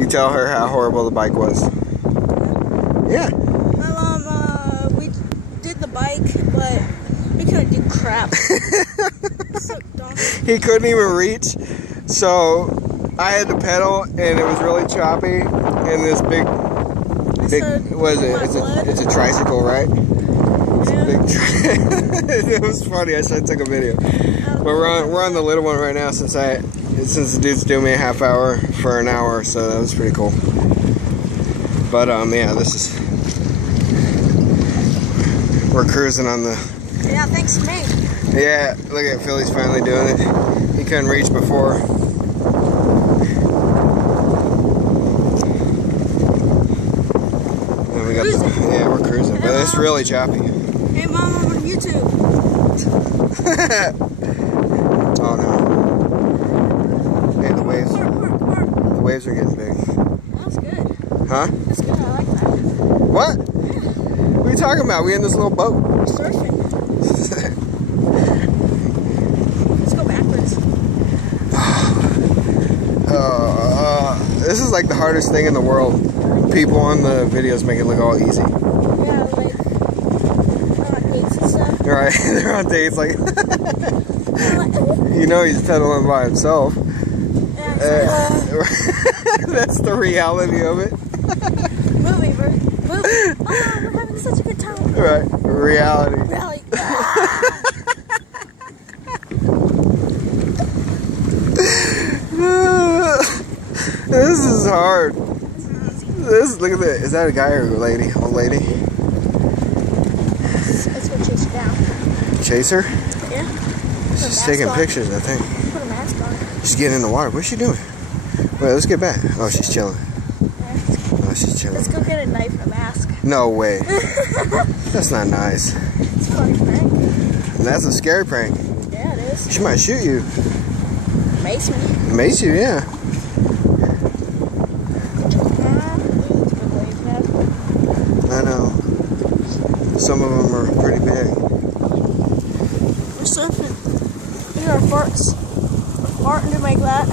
You tell her how horrible the bike was. Yeah. My mom, we did the bike, but we couldn't do crap. So dumb. He couldn't even reach, so I had to pedal, and it was really choppy. And this big, what is it? It's a tricycle, right? It's a big. It was funny. I should have took a video. But we're on the little one right now since the dude's doing me a half hour for an hour, so that was pretty cool. But yeah, we're cruising on the. Yeah, thanks to me. Yeah, look at Philly's finally doing it. He couldn't reach before. And we got yeah, we're cruising, but it's really choppy. Hey Mom, I'm on YouTube. Oh no. Hey, the waves. The waves are getting big. That's good. Huh? That's good, I like that. What? What are you talking about? We in this little boat. We're surfing. Let's go backwards. This is like the hardest thing in the world. People on the videos make it look all easy. Yeah, like they're on dates and stuff. Right, they're on dates like you know he's pedaling by himself. Yeah, That's the reality of it. movie, bro. Movie. Oh, we're having such a good time. Right, reality. Really? This is hard. Look at that. Is that a guy or a lady? Old lady? Let's go chase her down. Chase her? Yeah. She's taking pictures, I think. Put a mask on. She's getting in the water. What's she doing? Wait, let's get back. Oh, she's chilling. Oh, she's chilling. Let's go get a knife and a mask. No way. That's not nice. It's a funny prank. And that's a scary prank. Yeah, it is. She might shoot you. Mace me. Mace you, yeah. I know. Some of them are pretty big. We're surfing. These are farts. We're farting to make that.